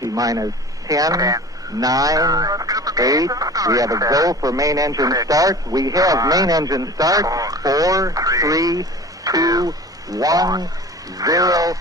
T-minus 10, 9, 8. We have a go for main engine start. We have main engine start. 4, 3, 2, 1, 0.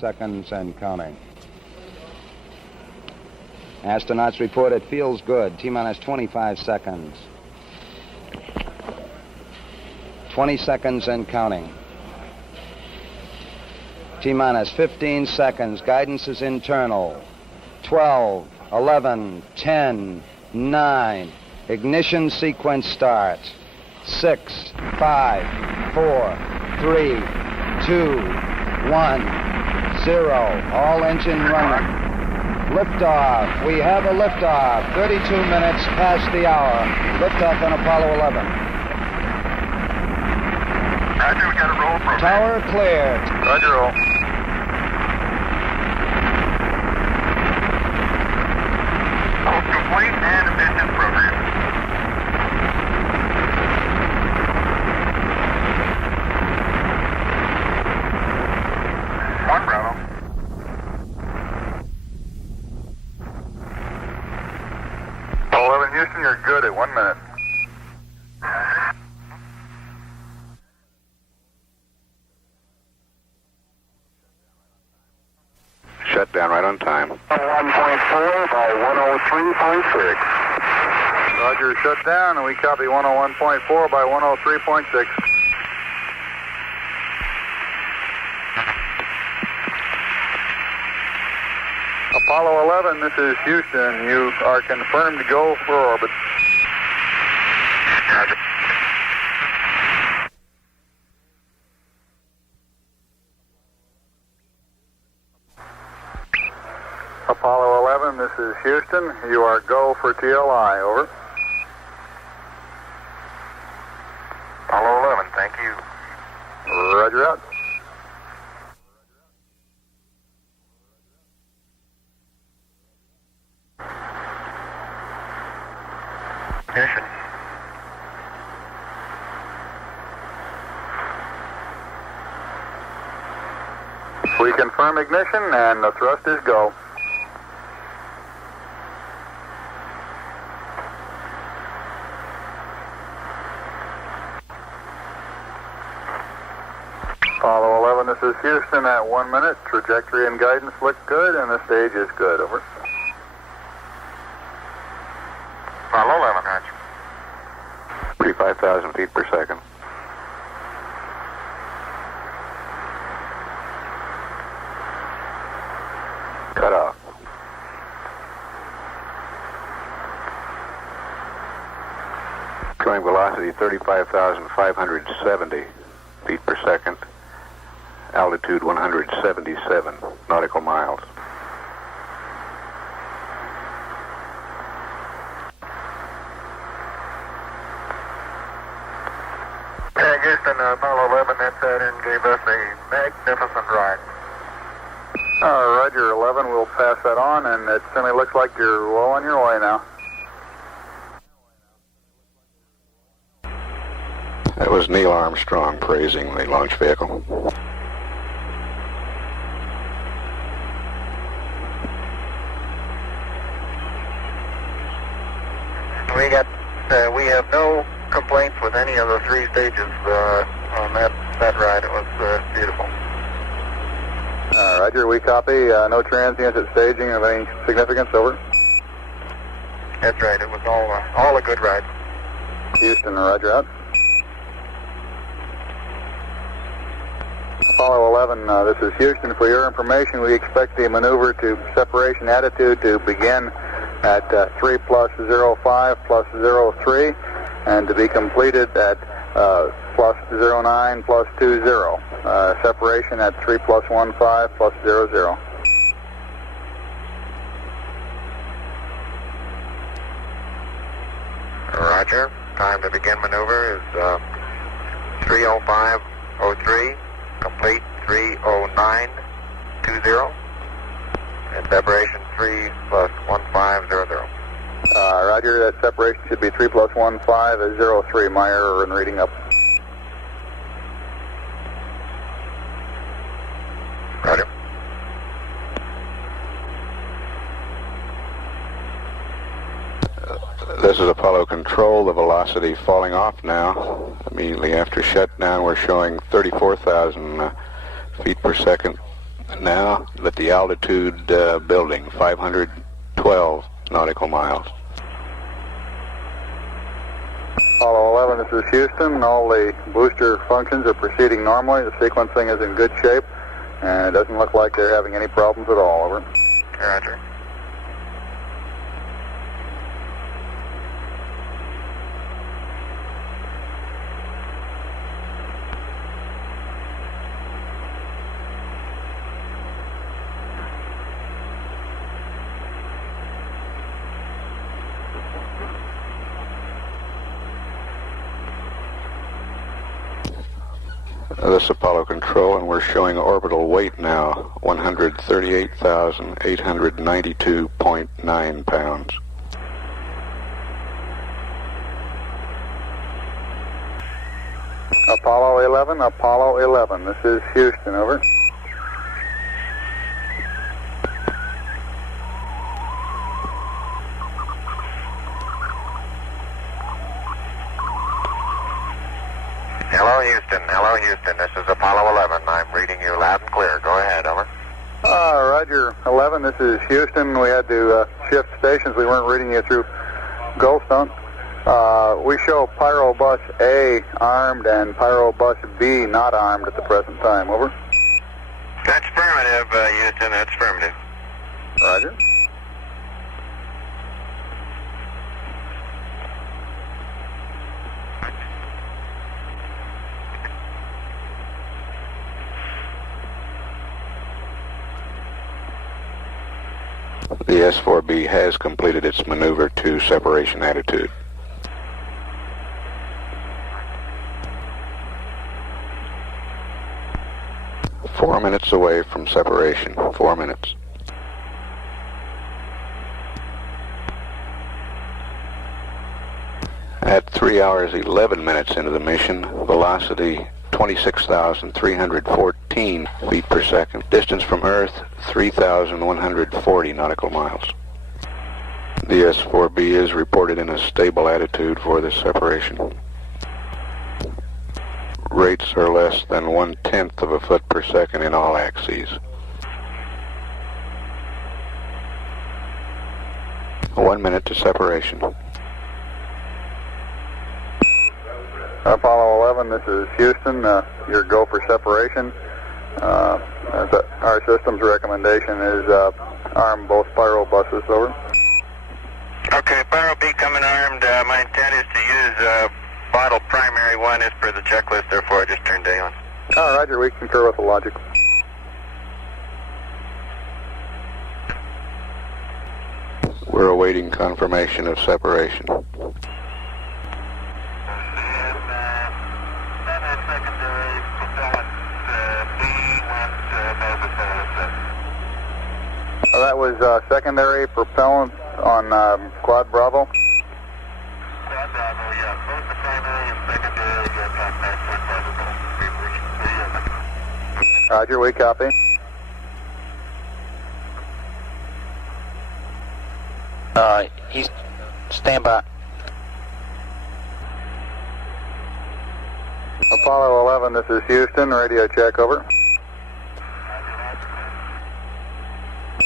Seconds and counting. Astronauts report it feels good. T-minus 25 seconds. 20 seconds and counting. T-minus 15 seconds. Guidance is internal. 12, 11, 10, 9. Ignition sequence starts. 6, 5, 4, 3, 2, 1. 0. All engine running. Liftoff. We have a liftoff. 32 minutes past the hour. Liftoff on Apollo 11. Roger, we got a roll program. Tower cleared. Roger, roll. Complete and efficient program. One Bravo. Apollo 11 Houston, you're good at 1 minute. Shut down right on time. 1.4 by 103.6. Roger, shut down, and we copy 101.4 by 103.6. Apollo 11, this is Houston. You are confirmed to go for orbit. Roger. Apollo 11, this is Houston. You are go for TLI, over. Apollo 11, thank you. Roger out. Ignition. We confirm ignition and the thrust is go. Apollo 11, this is Houston at 1 minute. Trajectory and guidance look good and the stage is good, over. Apollo 11, Roger. 35,000 feet per second. Cut off. Showing velocity 35,570 feet per second. Altitude 177 nautical miles. Houston, Apollo 11 entered and gave us a magnificent ride. Roger, 11, we'll pass that on, and it certainly looks like you're well on your way now. That was Neil Armstrong praising the launch vehicle. We have no complaints with any of the three stages on that ride. It was beautiful. Roger, we copy. No transients at staging of any significance, over. That's right. It was all a good ride. Houston, roger out. Apollo 11, this is Houston. For your information, we expect the maneuver to separation attitude to begin at 3 plus 05 plus 03 and to be completed at plus 09 plus 20. Separation at 3 plus 15 plus 00. Roger. Time to begin maneuver is 3:05:03. Complete 3:09:20. And separation 3 plus 1500. Roger, that separation should be 3 plus 15 is 03. My error in reading up. Roger. This is Apollo Control. The velocity falling off now. Immediately after shutdown, we're showing 34,000 feet per second. Now, at the altitude building, 512 nautical miles. Apollo 11, this is Houston. All the booster functions are proceeding normally. The sequencing is in good shape, and it doesn't look like they're having any problems at all. Over. Roger. This is Apollo Control, and we're showing orbital weight now, 138,892.9 pounds. Apollo 11, this is Houston, over. Hello, Houston. This is Apollo 11. I'm reading you loud and clear. Go ahead, over. Roger, 11. This is Houston. We had to shift stations. We weren't reading you through Goldstone. We show Pyro Bus A armed and Pyro Bus B not armed at the present time. Over. That's affirmative, Houston. That's affirmative. Roger. The S-4B has completed its maneuver to separation attitude. Four minutes away from separation. 4 minutes. At 3 hours 11 minutes into the mission, velocity 26,314 feet per second. Distance from Earth, 3,140 nautical miles. The S-4B is reported in a stable attitude for this separation. Rates are less than 1/10 of a foot per second in all axes. 1 minute to separation. Apollo 11, this is Houston. Your go for separation. Our system's recommendation is arm both Pyro buses, over. Okay, Pyro B coming armed. My intent is to use bottle primary 1 as per the checklist, therefore I just turned day on. Roger, we concur with the logic. We're awaiting confirmation of separation. That was secondary propellant on Quad Bravo. Quad Bravo, yeah. Both the primary and secondary Roger, we copy. He's stand by. Apollo 11, this is Houston, radio check, over.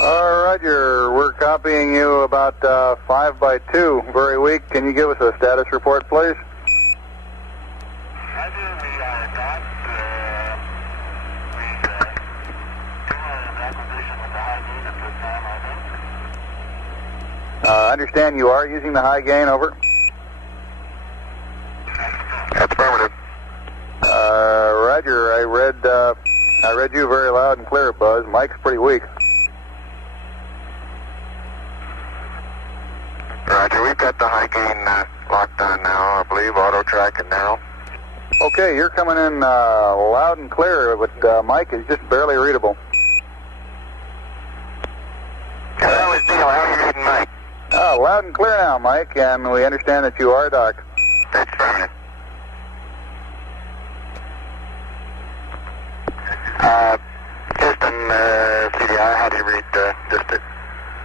Roger, we're copying you about 5 by 2, very weak. Can you give us a status report, please? I understand you are using the high gain, over. That's affirmative. Roger, I read you very loud and clear, Buzz. Mike's pretty weak. Roger, we've got the high gain locked on now, I believe, auto track and narrow. Okay, you're coming in loud and clear, but Mike is just barely readable. That was Neil. How are you reading, Mike? Loud and clear now, Mike, and we understand that you are docked. That's affirmative. Houston, CDI, how do you read district?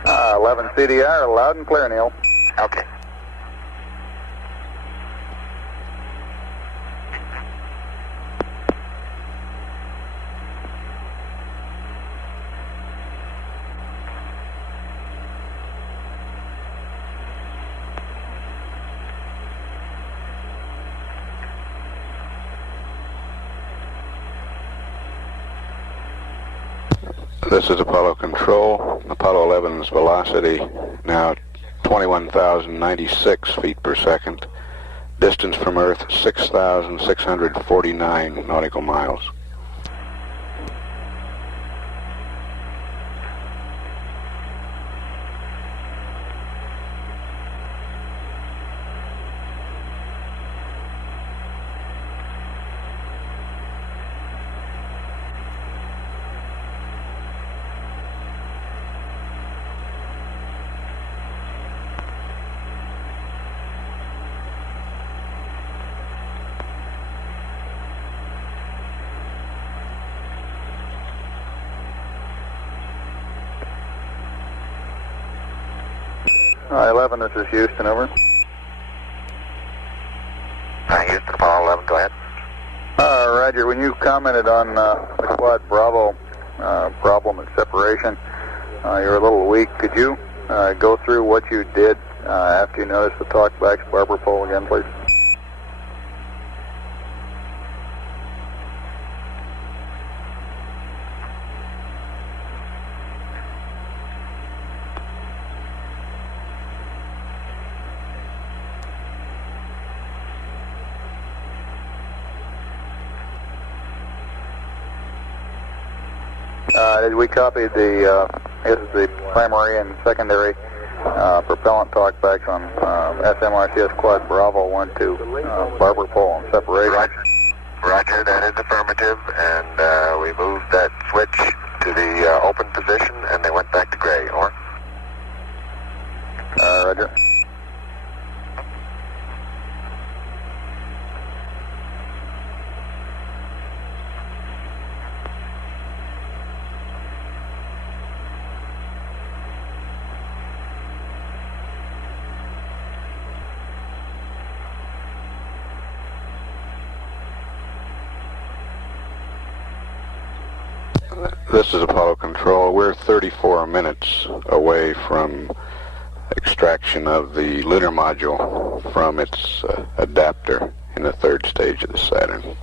11 CDR, loud and clear, Neil. Okay. This is Apollo Control. Apollo 11's velocity now 21,096 feet per second. Distance from Earth 6,649 nautical miles. Hi, 11, this is Houston, over. Houston, Apollo 11, go ahead. Roger, when you commented on the Quad Bravo problem at separation, you're a little weak. Could you go through what you did after you noticed the talkback's barber pole again, please? We copied the primary and secondary propellant talkbacks on SMRCS Quad Bravo 1 to barber pole and separation. Roger, that is affirmative, and we moved that switch to the open position, and they went back to gray, over. Roger. This is Apollo Control. We're 34 minutes away from extraction of the lunar module from its adapter in the third stage of the Saturn.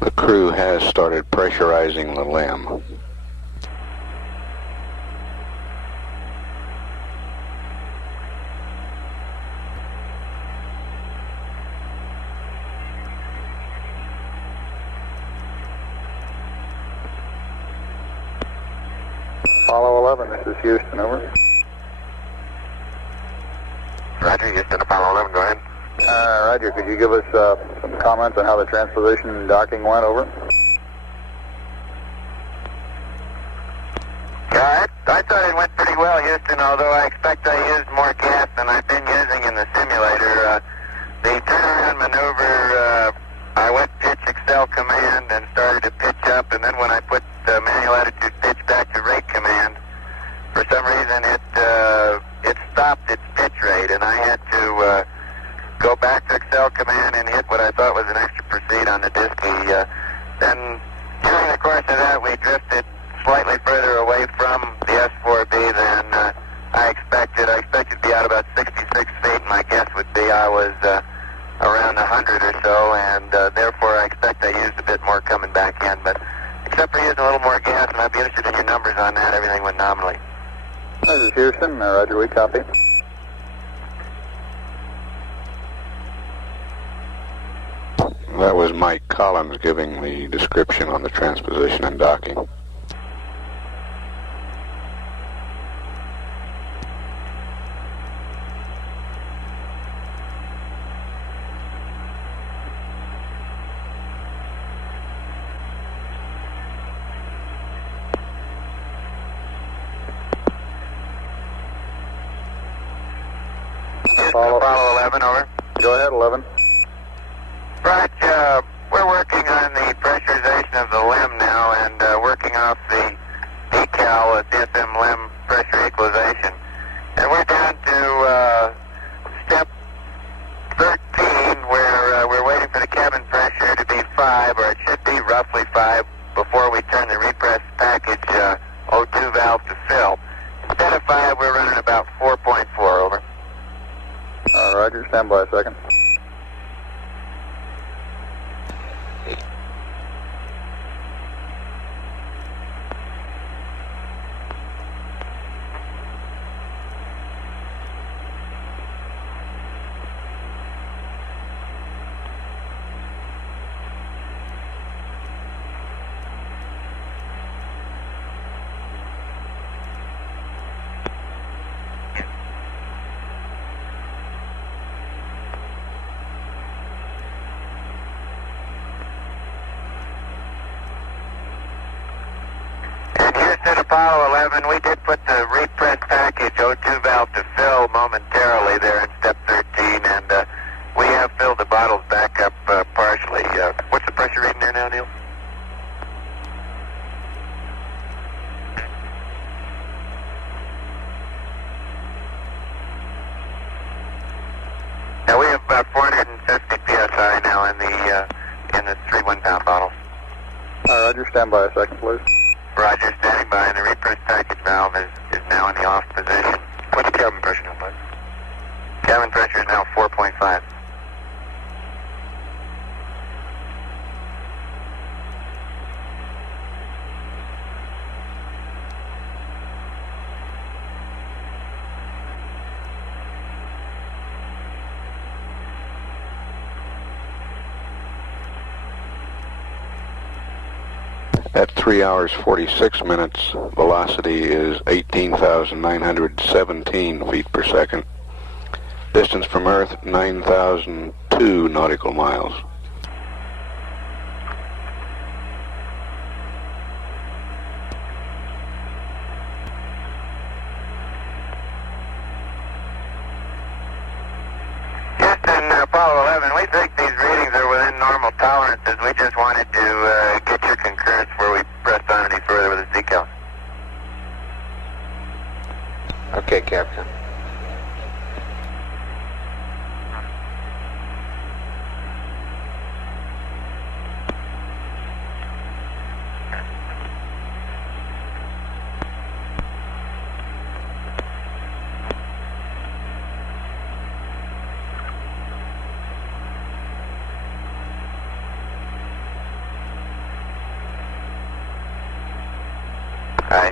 The crew has started pressurizing the LEM. Apollo 11, this is Houston, over. Roger, Houston, Apollo 11, go ahead. Roger, could you give us some comments on how the transposition and docking went, over? Yeah, I thought it went pretty well, Houston, although I expect I used more gas than I've been using in the simulator. The turnaround maneuver, I went pitch accel command and started to pitch up, and then when I put the manual attitude pitch back to rate command, for some reason it stopped its pitch rate, and I had to go back to accel command and hit what I thought was an extra proceed on the diskey. Then during the course of that, we drifted slightly further away from the S4B than I expected. I expected to be out about 66 feet. My guess would be I was around 100 or so, and therefore I expect I used a bit more coming back in. But except for using a little more gas, and I'd be interested in your numbers on that, everything went nominally. This is Houston. Roger, we copy. That was Mike Collins giving the description on the transposition and docking. Apollo 11, over. Go ahead, 11. Raj, we're working on the pressurization of the limb now and working off the decal DSM limb pressure equalization. And we're down to step 13 where we're waiting for the cabin pressure to be 5, or it should be roughly 5, before we turn the repress package O2 valve to fill. Instead of 5, we're running about 4.4, over. Roger, stand by a second. Apollo 11, we did put the repress package O2 valve to fill momentarily there in step 13, and we have filled the bottles back up partially. What's the pressure reading there now, Neil? Now we have about 450 psi now in the 3 1-pound bottles. Roger, stand by a second, please. Roger, standing by, and the repress package valve is now in the off position. What's the cabin pressure now, bud? Cabin pressure is now 4.5. At 3 hours 46 minutes, velocity is 18,917 feet per second. Distance from Earth, 9,002 nautical miles. Houston, Apollo 11, we think these readings are within normal tolerances. We just wanted to get your concurrence before we pressed on any further with the decal. Okay, Captain.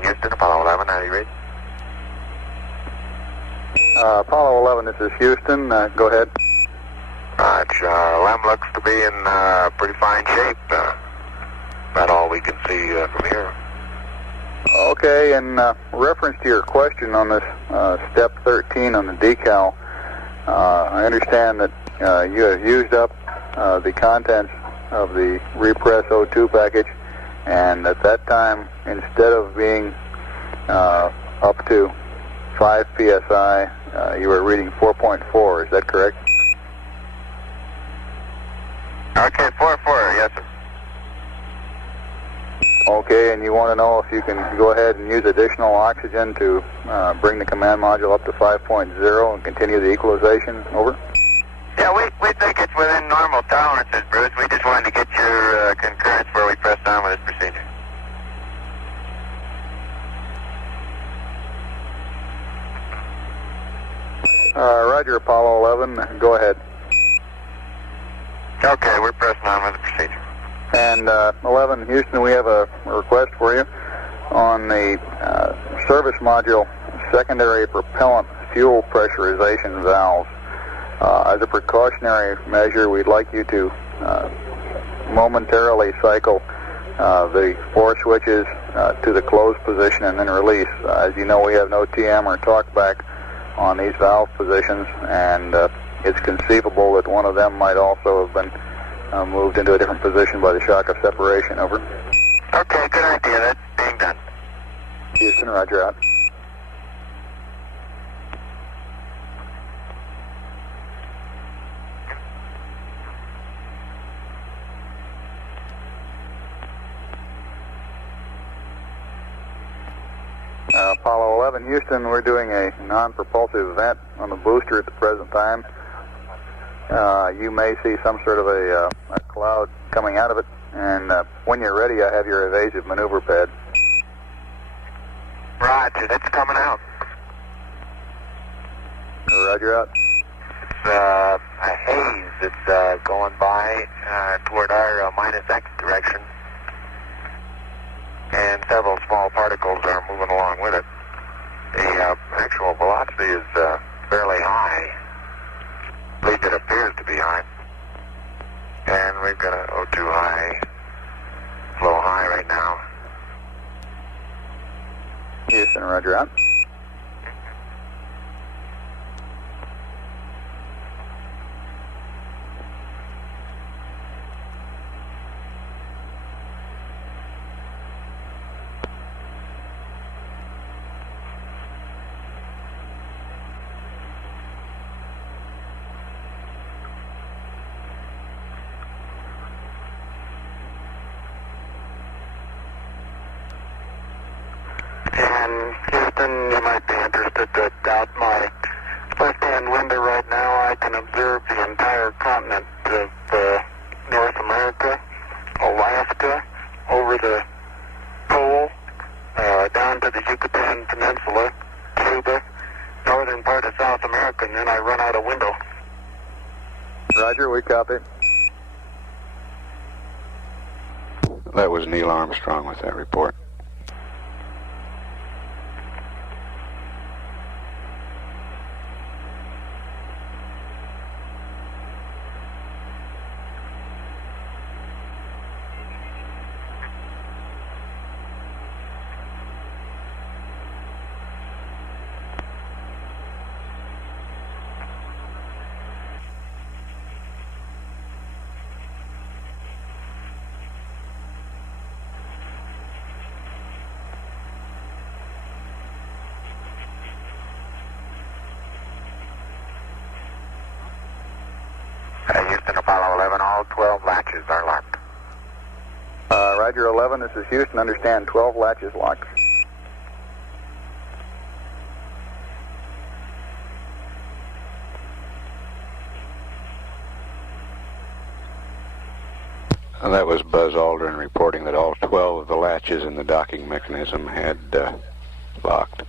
Houston, Apollo 11, how do you read? Apollo 11, this is Houston. Go ahead. LEM looks to be in pretty fine shape. About all we can see from here. Okay, in reference to your question on this step 13 on the decal, I understand that you have used up the contents of the repress O2 package, and at that time, instead of being up to 5 psi. You were reading 4.4, is that correct? Okay, 4-4, yes, sir. Okay, and you want to know if you can go ahead and use additional oxygen to bring the command module up to 5.0 and continue the equalization, over? Yeah, we think it's within normal tolerances, Bruce. We just wanted to get your concurrence before we press on with this procedure. Roger, Apollo 11, go ahead. Okay, we're pressing on with the procedure. And 11, Houston, we have a request for you on the service module secondary propellant fuel pressurization valves. As a precautionary measure, we'd like you to momentarily cycle the 4 switches to the closed position and then release. As you know, we have no TM or talkback on these valve positions, and it's conceivable that one of them might also have been moved into a different position by the shock of separation, over. Okay, good idea. That's being done. Houston, roger out. Apollo 11, Houston, we're doing a non-propulsive vent on the booster at the present time. You may see some sort of a cloud coming out of it, and when you're ready, I have your evasive maneuver pad. Roger, that's coming out. Roger out. It's a haze that's going by toward our minus X direction, and several small particles are moving along with it. The actual velocity is fairly high. At least it appears to be high. And we've got an O2 high, flow high right now. Houston, roger out. And Houston, you might be interested to out my left-hand window right now. I can observe the entire continent of North America, Alaska, over the pole, down to the Yucatan Peninsula, Cuba, northern part of South America, and then I run out a window. Roger, we copy. That was Neil Armstrong with that report. Houston, Apollo 11, all 12 latches are locked. Roger 11, this is Houston, understand 12 latches locked. That was Buzz Aldrin reporting that all 12 of the latches in the docking mechanism had locked.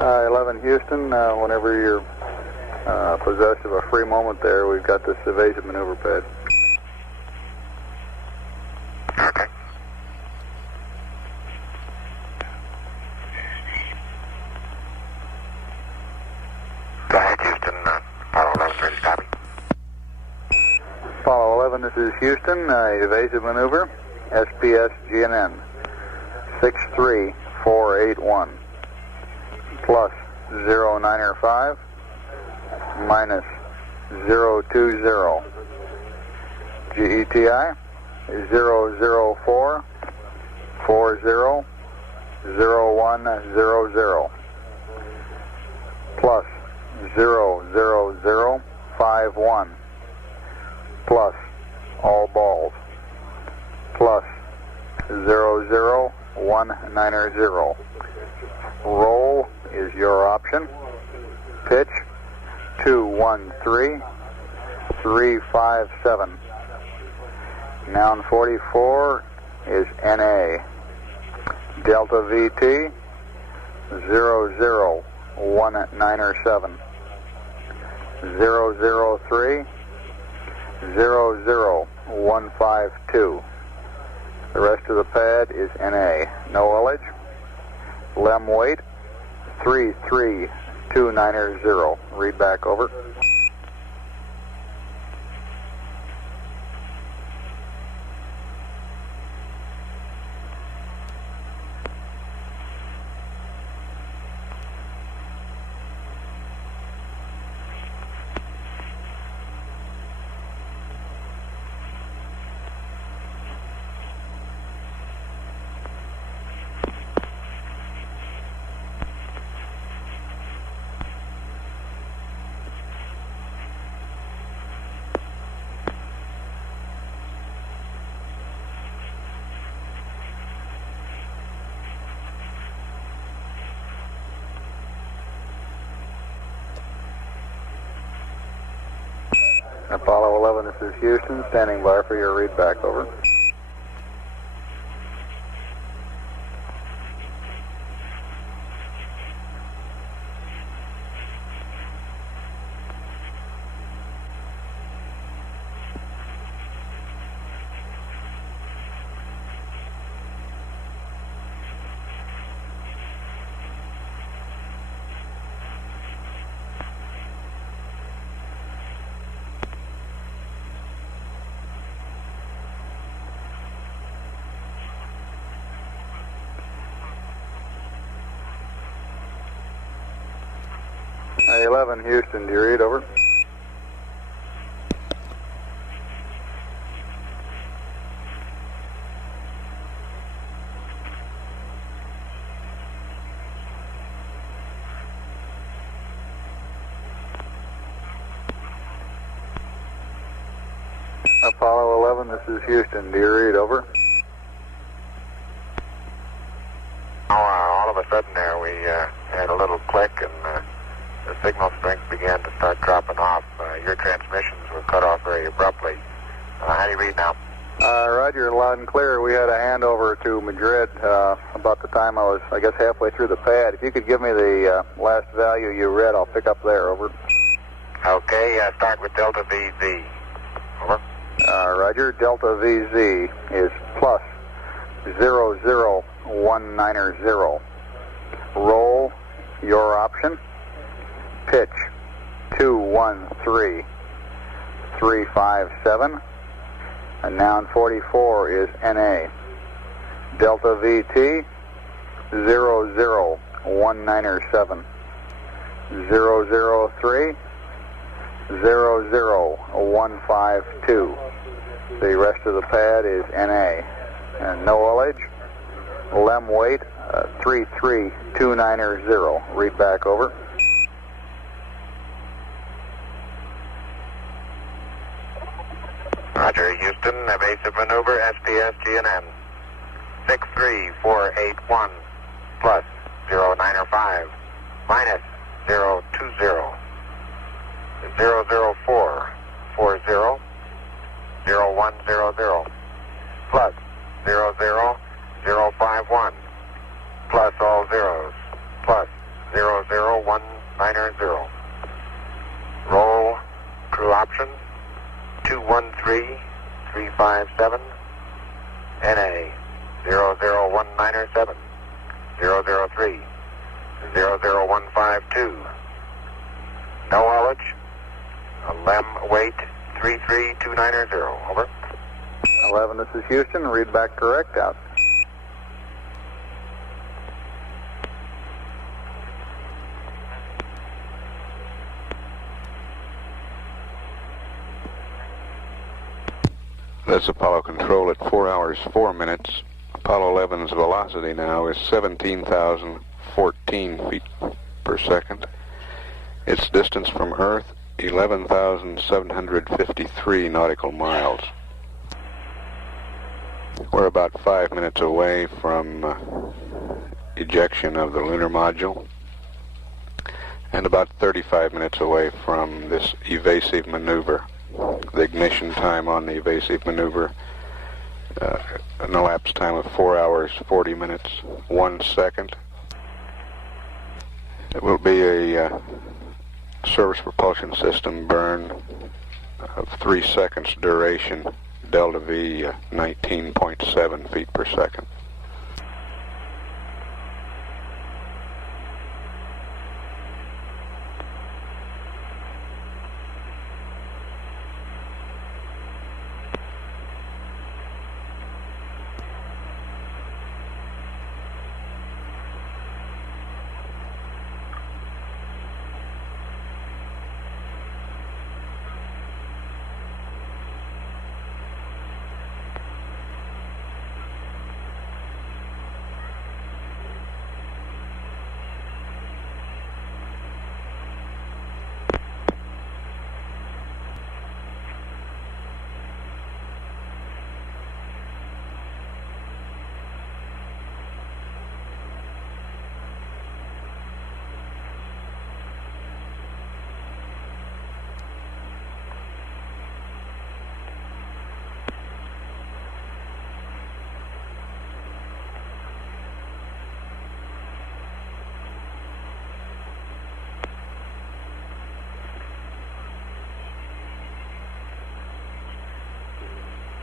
11 Houston, whenever you're possessed of a free moment there, we've got this evasive maneuver pad. Okay. Go ahead, Houston. Apollo 11, ready to copy. Apollo 11, this is Houston, evasive maneuver, SPS GNN, 63481, plus 095, minus 020, GETI, 004, 40, 0100, plus 00051, plus all balls, plus 00190. Roll is your option. Pitch 213357. Noun 44 is NA. Delta VT 00197. 003 00152. The rest of the pad is NA. No ullage. Lem weight 33290. Read back over. Apollo 11, this is Houston, standing by for your read back, over. Hey, 11 Houston, do you read, over? Apollo 11, this is Houston, do you read, over? All of a sudden there, we had a little click and the signal strength began to start dropping off. Your transmissions were cut off very abruptly. How do you read now? Roger, loud and clear. We had a handover to Madrid about the time I was, I guess, halfway through the pad. If you could give me the last value you read, I'll pick up there, over. Okay, start with Delta VZ. Over. Roger, Delta VZ is plus 00190. Roll, your option. Pitch 213357. And noun 44 is NA. Delta VT 00197. 003 00152. The rest of the pad is NA. And no ullage. Lem weight 33290. Read back, over. Roger, Houston, evasive maneuver, SPS GNN. 63481, plus 095, minus 020, 004, 40, 0100, plus 00051, plus all zeros, plus 00190. Roll crew option 213357 NA 00197 003 00152. No haulage. LEM weight 33290. Over. 11, this is Houston. Read back correct. Out. That's Apollo Control at 4 hours 4 minutes. Apollo 11's velocity now is 17,014 feet per second. Its distance from Earth, 11,753 nautical miles. We're about 5 minutes away from ejection of the lunar module, and about 35 minutes away from this evasive maneuver. The ignition time on the evasive maneuver, an elapsed time of 4 hours, 40 minutes, 1 second. It will be a service propulsion system burn of 3 seconds duration, delta V 19.7 feet per second.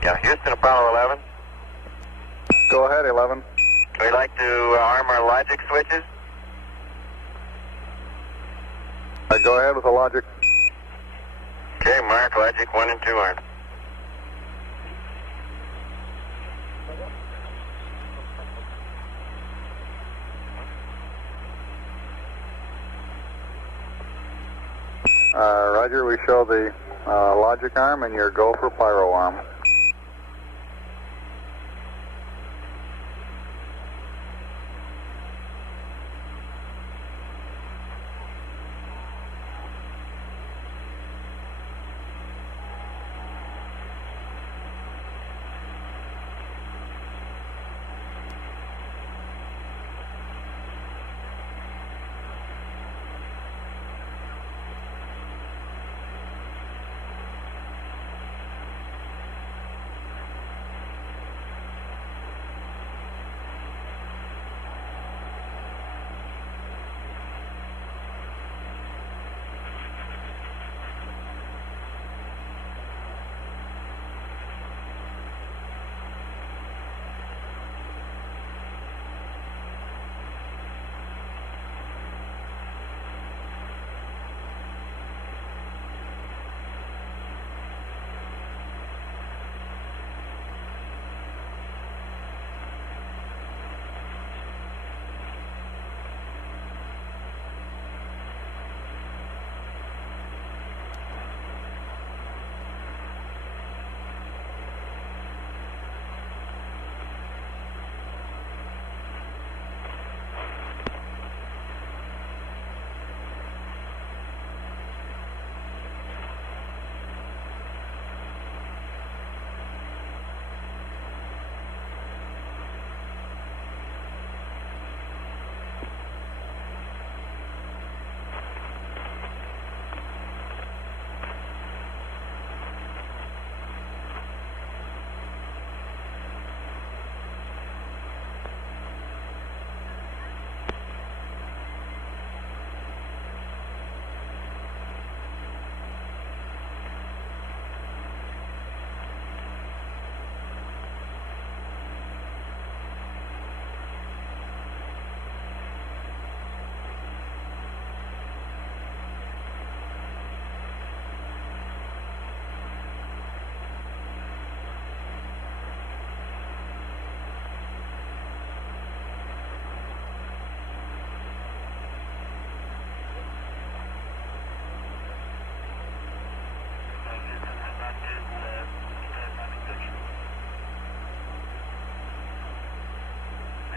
Yeah, Houston, Apollo 11. Go ahead, 11. We'd like to arm our logic switches. Go ahead with the logic. Okay, mark logic 1 and 2 armed. Roger, we show the logic arm and your go for pyro arm.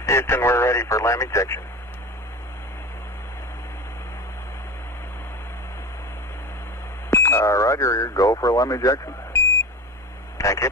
Houston, we're ready for LAM ejection. Roger, go for LAM ejection. Thank you.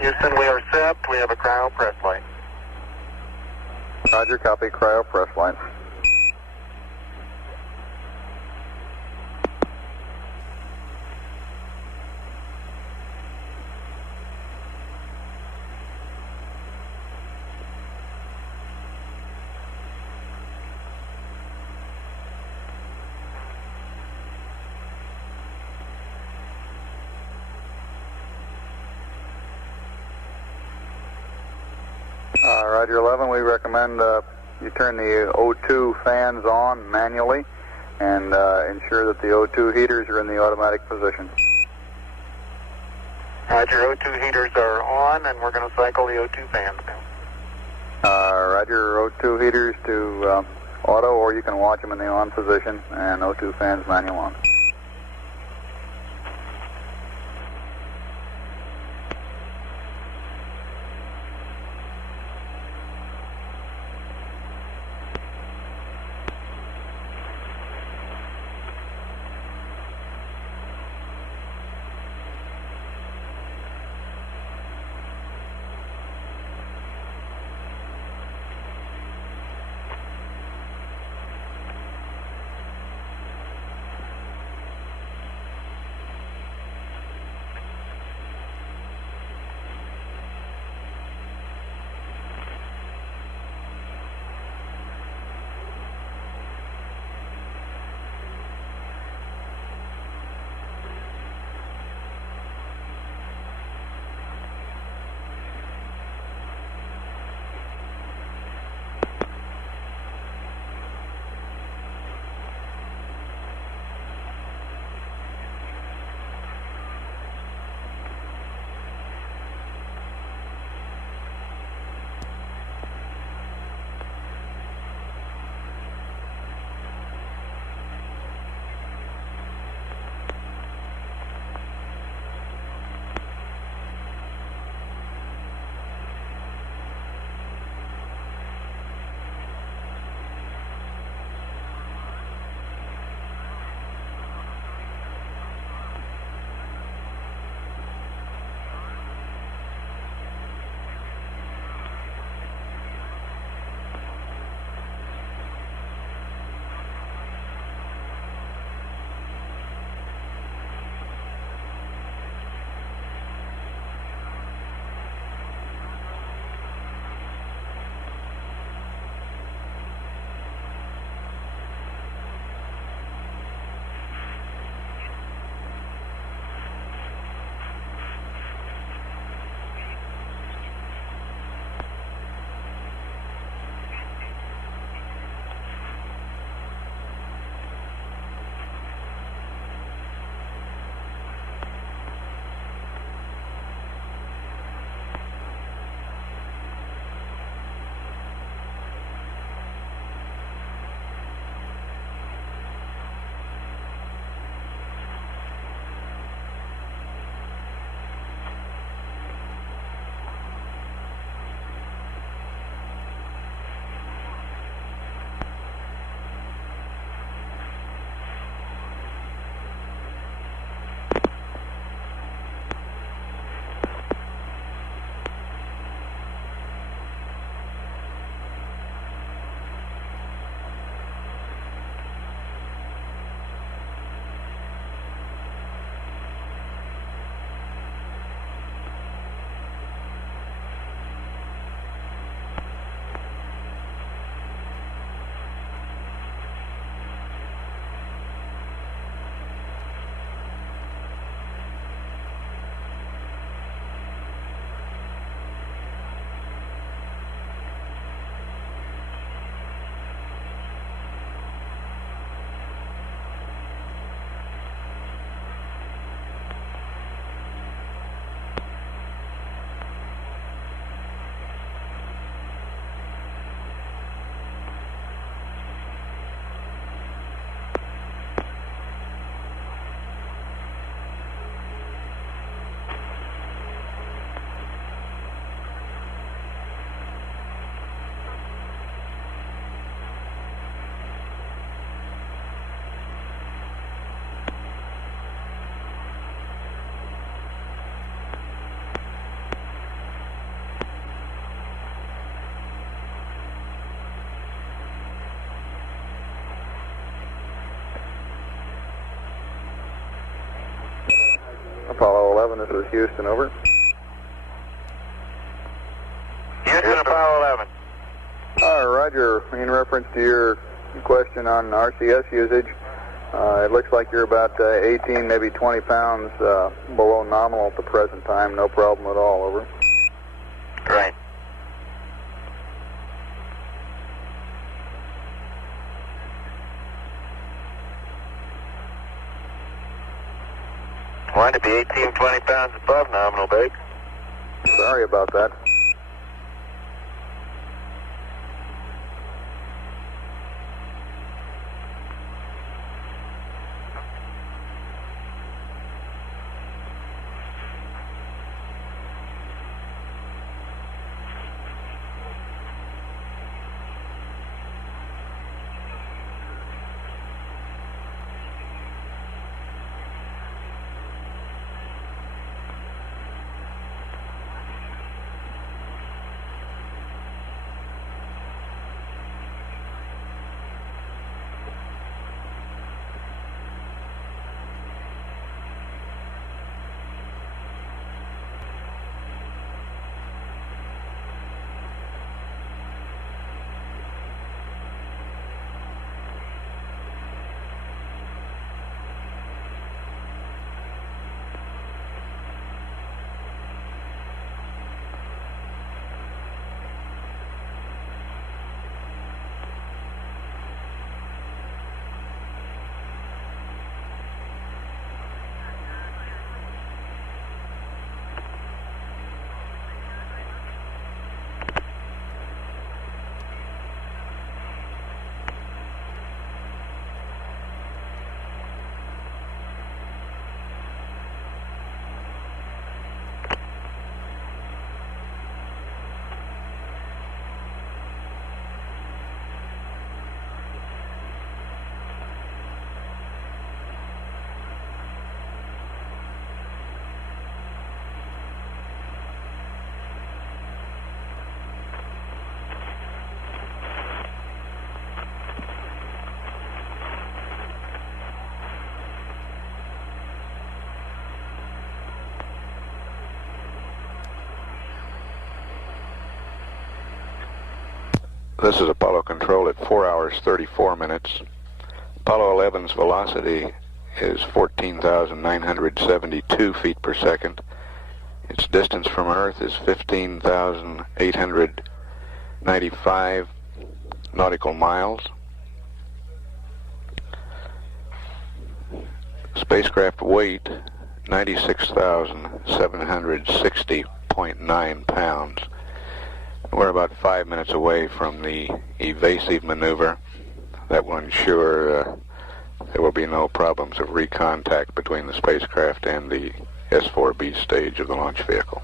Houston, we are set. We have a cryo press light. Roger, copy, cryo press light. Roger 11, we recommend you turn the O2 fans on manually and ensure that the O2 heaters are in the automatic position. Roger, O2 heaters are on, and we're going to cycle the O2 fans now. Roger, O2 heaters to auto, or you can watch them in the on position, and O2 fans manual on. Apollo 11, this is Houston, over. Houston, Apollo 11. Roger. In reference to your question on RCS usage, it looks like you're about 18, maybe 20 pounds below nominal at the present time. No problem at all, over. Right. Want to be 18, 20 pounds above nominal, babe. Sorry about that. This is Apollo Control at 4 hours 34 minutes. Apollo 11's velocity is 14,972 feet per second. Its distance from Earth is 15,895 nautical miles. Spacecraft weight, 96,760.9 pounds. We're about 5 minutes away from the evasive maneuver that will ensure there will be no problems of recontact between the spacecraft and the S-4B stage of the launch vehicle.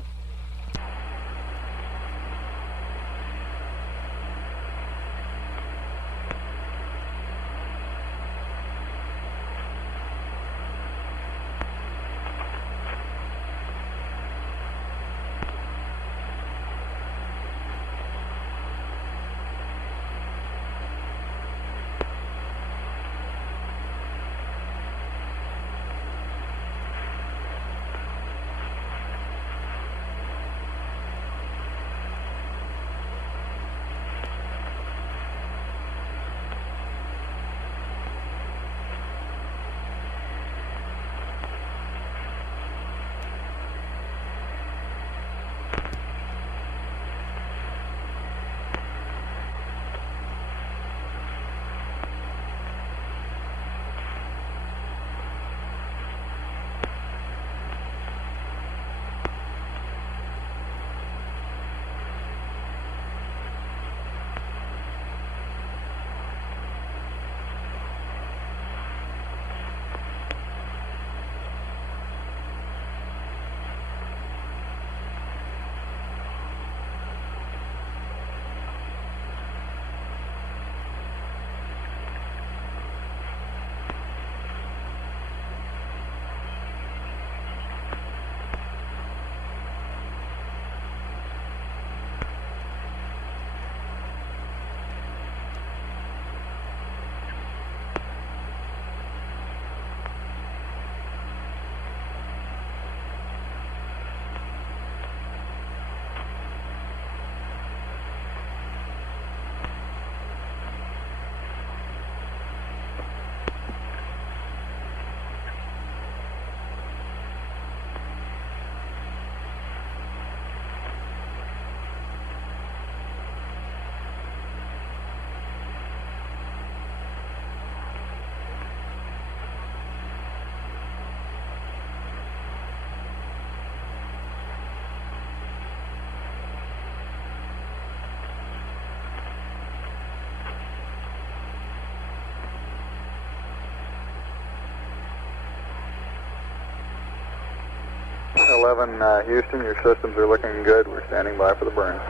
11, Houston, your systems are looking good. We're standing by for the burn.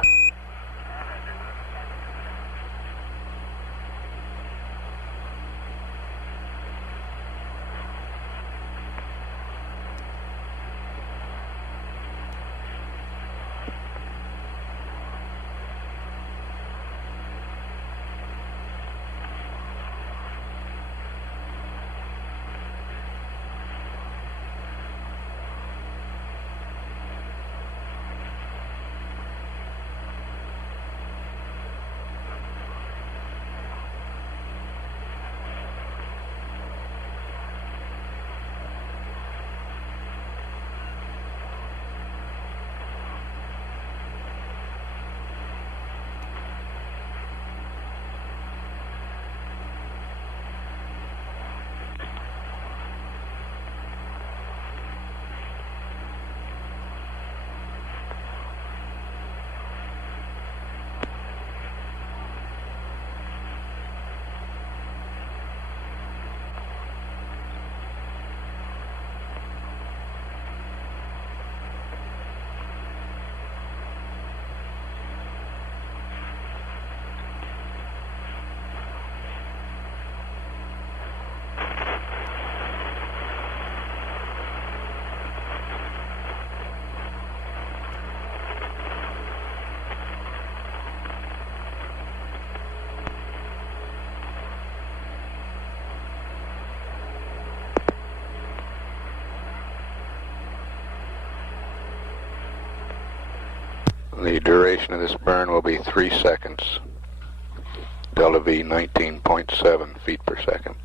The duration of this burn will be 3 seconds. Delta V 19.7 feet per second.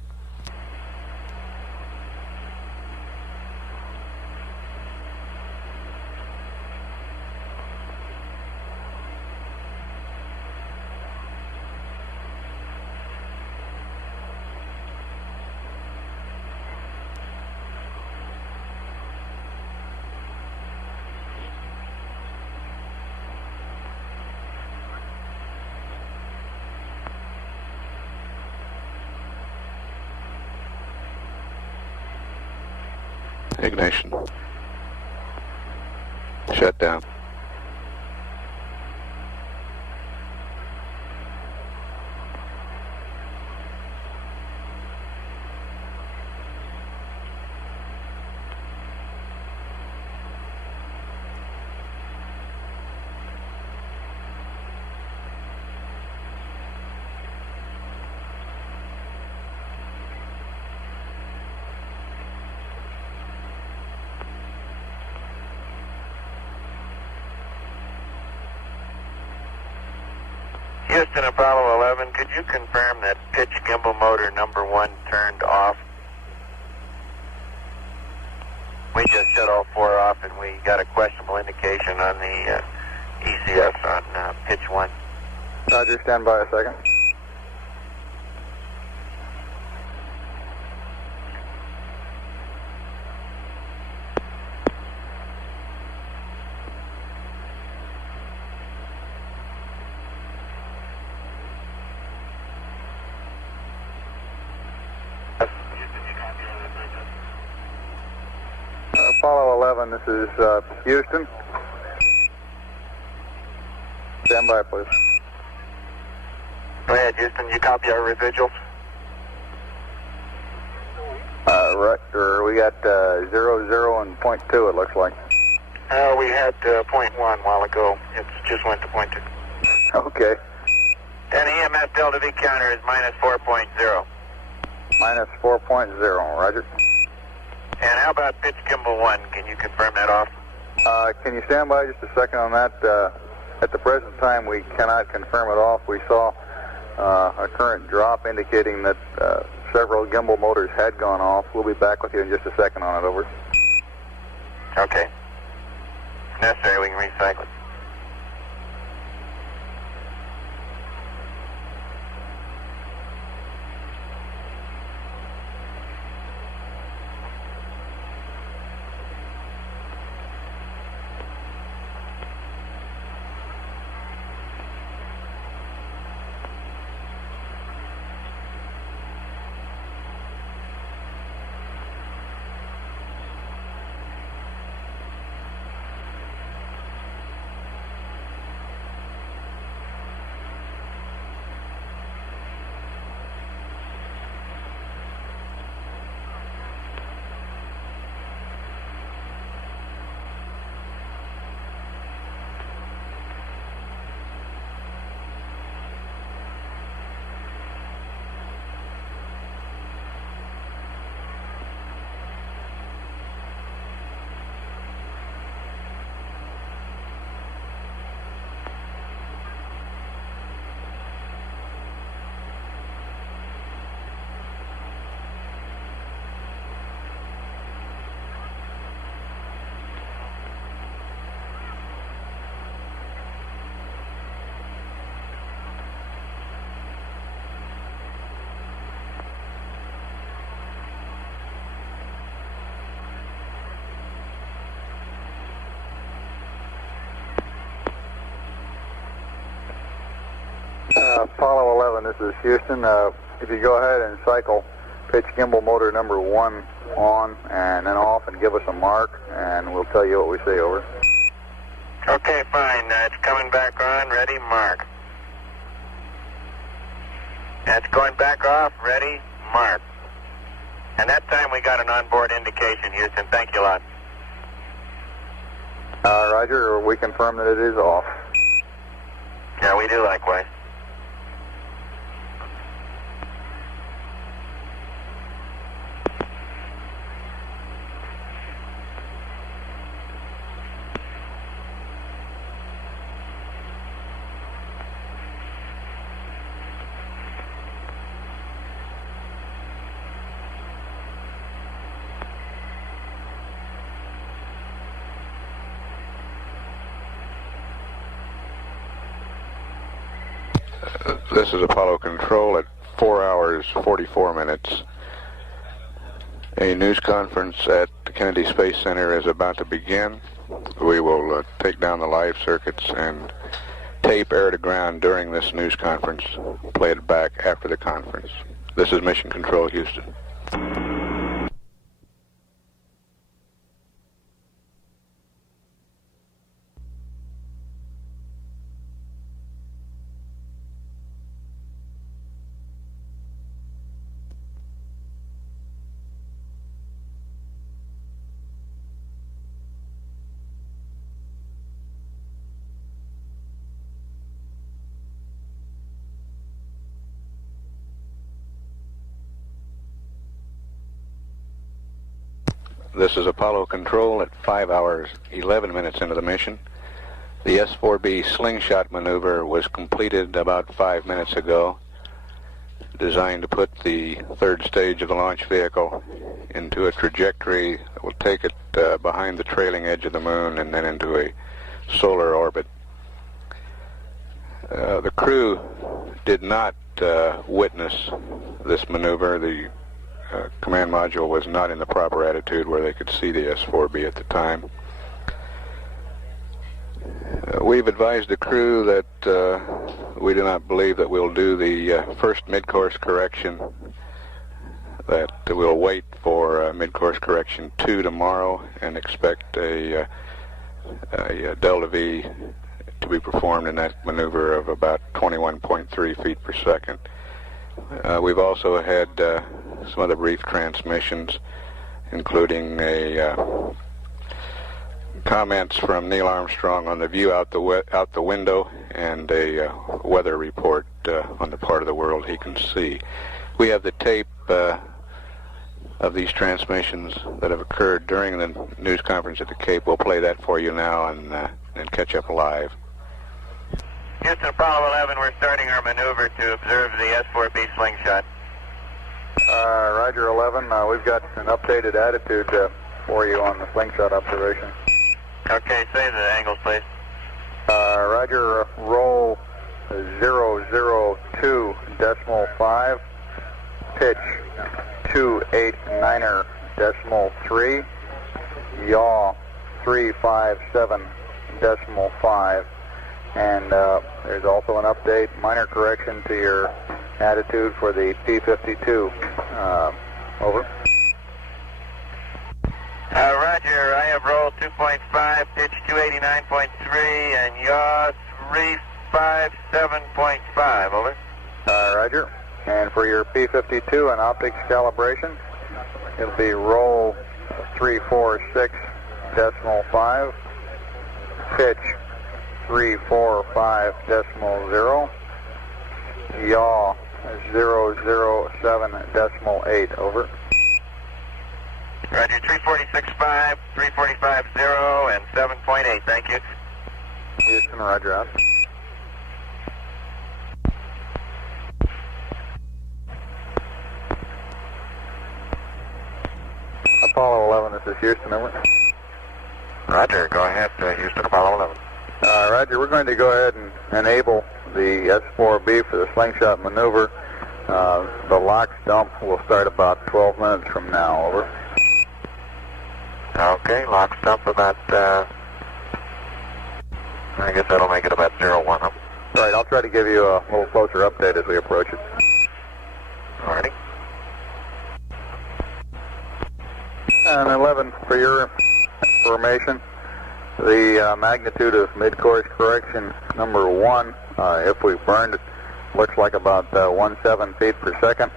Ignition. Shut down. Houston, Apollo 11, could you confirm that pitch gimbal motor number 1 turned off? We just shut all 4 off and we got a questionable indication on the ECS on pitch 1. Roger, stand by a second. Apollo 11, this is Houston. Stand by, please. Go ahead, Houston. You copy our residuals? Right, we got 00 and .2, it looks like. We had .1 a while ago. It just went to .2. Okay. And the EMS Delta V counter is minus 4.0. Minus 4.0, roger. And how about pitch gimbal 1? Can you confirm that off? Can you stand by just a second on that? At the present time, we cannot confirm it off. We saw a current drop indicating that several gimbal motors had gone off. We'll be back with you in just a second on it, over. Okay. If necessary, we can recycle it. Apollo 11, this is Houston. If you go ahead and cycle pitch gimbal motor number 1 on and then off and give us a mark, and we'll tell you what we say, over. Okay, fine. It's coming back on. Ready, mark. That's going back off. Ready, mark. And that time we got an onboard indication, Houston. Thank you a lot. Roger, we confirm that it is off. Yeah, we do likewise. This is Apollo Control at 4 hours 44 minutes. A news conference at the Kennedy Space Center is about to begin. We will take down the live circuits and tape air to ground during this news conference, play it back after the conference. This is Mission Control, Houston. This is Apollo Control at 5 hours 11 minutes into the mission. The S-4B slingshot maneuver was completed about 5 minutes ago, designed to put the third stage of the launch vehicle into a trajectory that will take it behind the trailing edge of the moon and then into a solar orbit. The crew did not witness this maneuver. The command module was not in the proper attitude where they could see the S-4B at the time. We've advised the crew that we do not believe that we'll do the first mid-course correction, that we'll wait for mid-course correction 2 tomorrow and expect a delta V to be performed in that maneuver of about 21.3 feet per second. We've also had some other brief transmissions, including comments from Neil Armstrong on the view out the window and a weather report on the part of the world he can see. We have the tape of these transmissions that have occurred during the news conference at the Cape. We'll play that for you now and catch up live. Houston, Apollo 11, we're starting our maneuver to observe the S-4B slingshot. Roger 11, we've got an updated attitude for you on the slingshot observation. Okay, say the angles, please. Roger, roll 002.5, pitch 289.3, yaw 357.5, and there's also an update, minor correction to your attitude for the P-52. Over. Roger, I have roll 2.5, pitch 289.3, and yaw 357.5, over. Roger. And for your P-52 and optics calibration, it'll be roll 346.5, pitch 345.0, yaw 007.8, over. Roger, 346.5, 345.0, and 7.8, thank you. Houston, roger out. Apollo 11, this is Houston, over. Roger, go ahead, Houston, Apollo 11. Roger, we're going to go ahead and enable the S-4B for the slingshot maneuver. The LOX dump will start about 12 minutes from now, over. Okay, LOX dump about, I guess that'll make it about 01, huh? All right, I'll try to give you a little closer update as we approach it. All righty. And 11, for your information, the magnitude of mid-course correction number 1, if we burned it, looks like about 17 feet per second.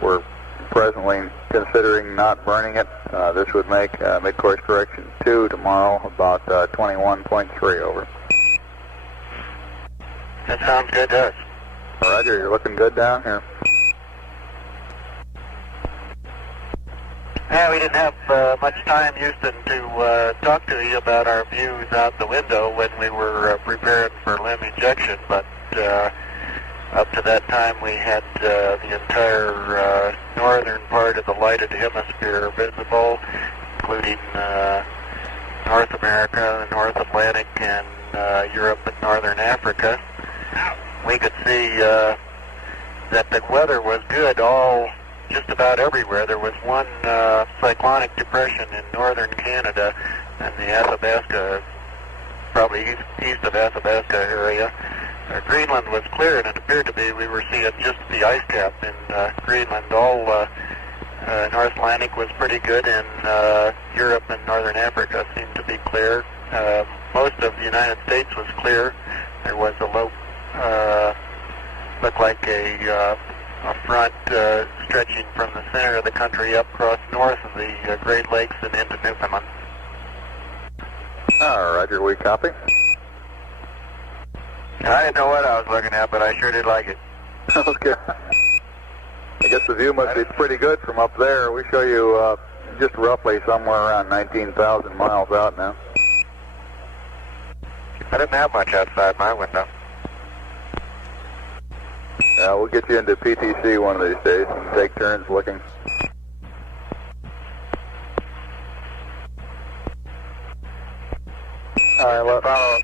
We're presently considering not burning it. This would make mid-course correction 2 tomorrow about 21.3 over. That sounds good to us. Roger, you're looking good down here. Yeah, we didn't have much time, Houston, to talk to you about our views out the window when we were preparing for limb ejection, but up to that time we had the entire northern part of the lighted hemisphere visible, including North America, the North Atlantic, and Europe and Northern Africa. We could see that the weather was good just about everywhere. There was one cyclonic depression in northern Canada and the Athabasca, probably east of Athabasca area. Greenland was clear, and it appeared to be we were seeing just the ice cap in Greenland. All North Atlantic was pretty good, and Europe and Northern Africa seemed to be clear. Most of the United States was clear. There was a low, looked like a front stretching from the center of the country up across north of the Great Lakes and into Newfoundland. Roger, we copy. I didn't know what I was looking at, but I sure did like it. Okay. I guess the view must be pretty good from up there. We show you just roughly somewhere around 19,000 miles out now. I didn't have much outside my window. Yeah, we'll get you into PTC one of these days and take turns looking. All right,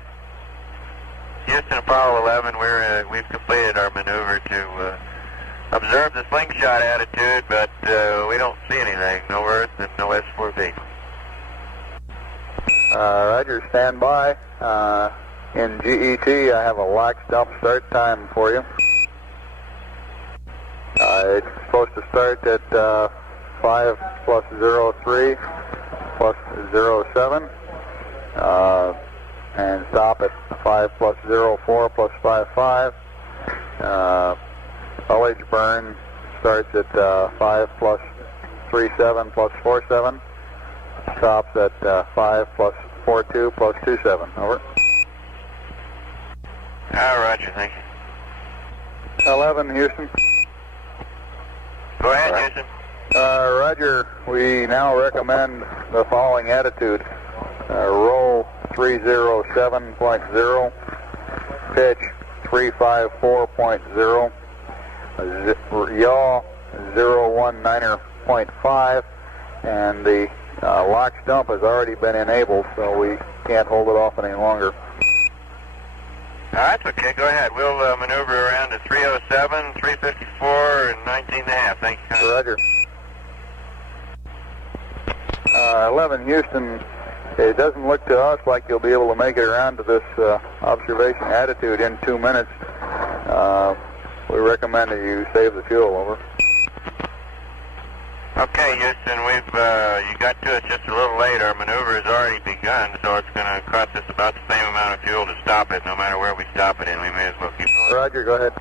Houston, Apollo 11, we've completed our maneuver to observe the slingshot attitude, but we don't see anything. No Earth and no S4B. Roger, stand by. In GET, I have a lock stop start time for you. It's supposed to start at 5 plus 03 plus 07 and stop at 5 plus 04 plus 55. Ullage burn starts at 5 plus 37 plus 47. Stops at 5 plus 42 plus 27. Over. Roger, thank you. 11, Houston. Go ahead, Houston. Roger, we now recommend the following attitude. Roll 307.0, pitch 354.0, yaw 019.5, and the lock stump has already been enabled, so we can't hold it off any longer. That's okay, go ahead. We'll maneuver around to 307, 354, and 19.5. Thank you. Roger. 11, Houston. It doesn't look to us like you'll be able to make it around to this observation attitude in 2 minutes. We recommend that you save the fuel. Over. Okay, Houston, you got to it just a little late. Our maneuver has already begun, so it's going to cost us about the same amount of fuel to stop it. No matter where we stop it in, we may as well keep going. Roger, go ahead.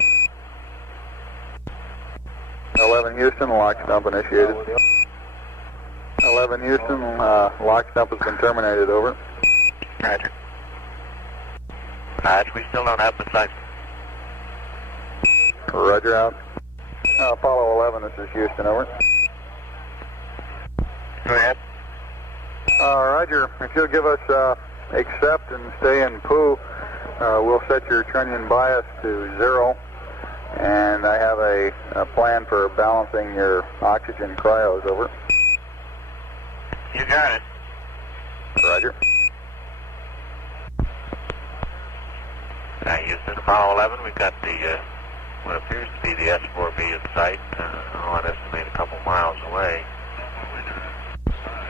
11, Houston, lock stump initiated. 11, Houston, lock stump has been terminated. Over. Roger. We still don't have the sight. Roger, out. Apollo 11, this is Houston. Over. Go ahead. Roger, if you'll give us accept and stay in poo, we'll set your trunnion bias to 0, and I have a plan for balancing your oxygen cryos. Over. You got it. Roger. Houston, Apollo 11, we've got the what appears to be the S4B in sight. I'd estimate a couple miles away.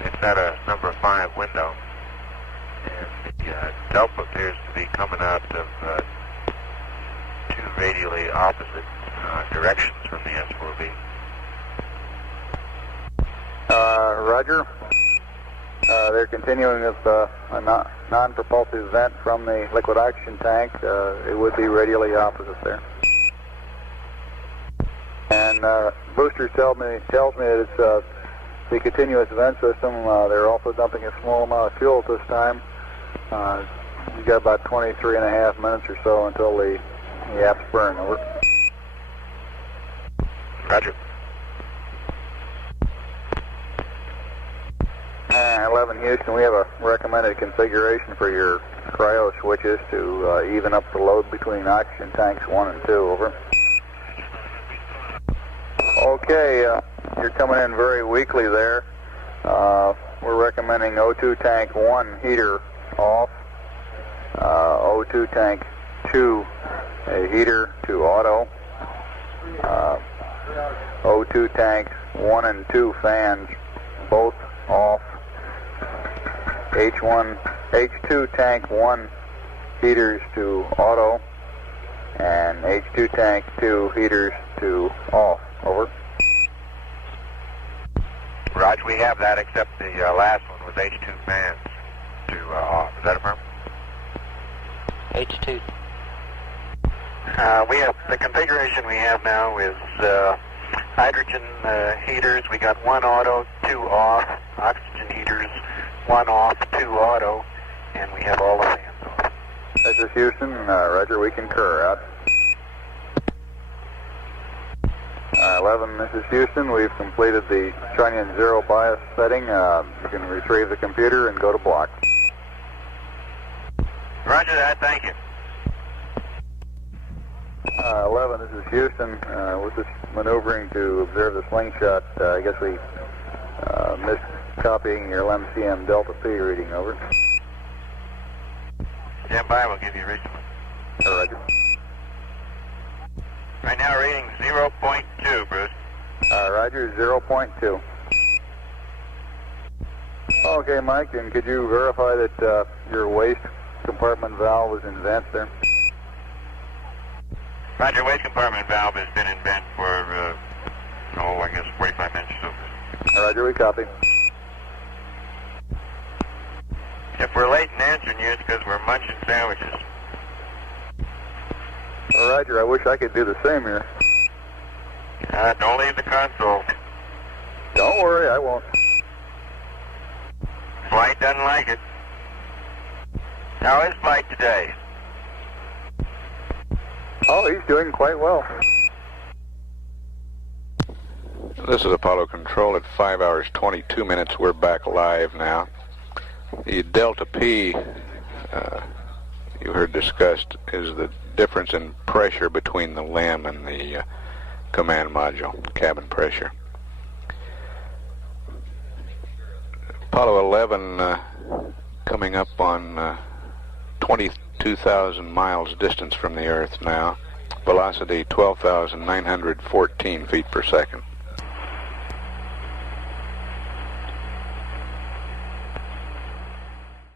It's at a number 5 window, and the delta appears to be coming out of two radially opposite directions from the S4B. Roger. They're continuing with a non-propulsive vent from the liquid oxygen tank. It would be radially opposite there. And booster tells me that it's the continuous vent system. They're also dumping a small amount of fuel at this time. You've got about 23 and a half minutes or so until the apps burn. Over. Roger. 11 Houston, we have a recommended configuration for your cryo switches to even up the load between oxygen tanks 1 and 2. Over. Okay, you're coming in very weakly there. We're recommending O2 tank 1 heater off, O2 tank 2 a heater to auto, O2 tanks 1 and 2 fans both off, H2 tank 1 heaters to auto, and H2 tank 2 heaters to off. Over. Roger, we have that, except the last one was H2 fans to off. Is that affirmed? H2. We have the configuration we have now is hydrogen heaters. We got 1 auto, 2 off. Oxygen heaters, 1 off, 2 auto, and we have all the fans off. This is Houston. Roger, we concur. Out. 11, this is Houston. We've completed the Trunnion zero bias setting. You can retrieve the computer and go to block. Roger that, thank you. 11, this is Houston. We're just maneuvering to observe the slingshot. I guess we missed copying your LMCM Delta P reading. Over. Stand by, we'll give you a reading. Roger. Right now, reading 0.2, Bruce. Roger, 0.2. Okay, Mike, and could you verify that your waste compartment valve is in vent there? Roger, waste compartment valve has been in vent for, I guess 45 minutes or so. Roger, we copy. If we're late in answering you, it's because we're munching sandwiches. Roger, I wish I could do the same here. Don't leave the console. Don't worry, I won't. Flight doesn't like it. How is flight today? Oh, he's doing quite well. This is Apollo Control at 5 hours 22 minutes. We're back live now. The Delta P you heard discussed is the difference in pressure between the LEM and the command module, cabin pressure. Apollo 11 coming up on 22,000 miles distance from the Earth now. Velocity 12,914 feet per second.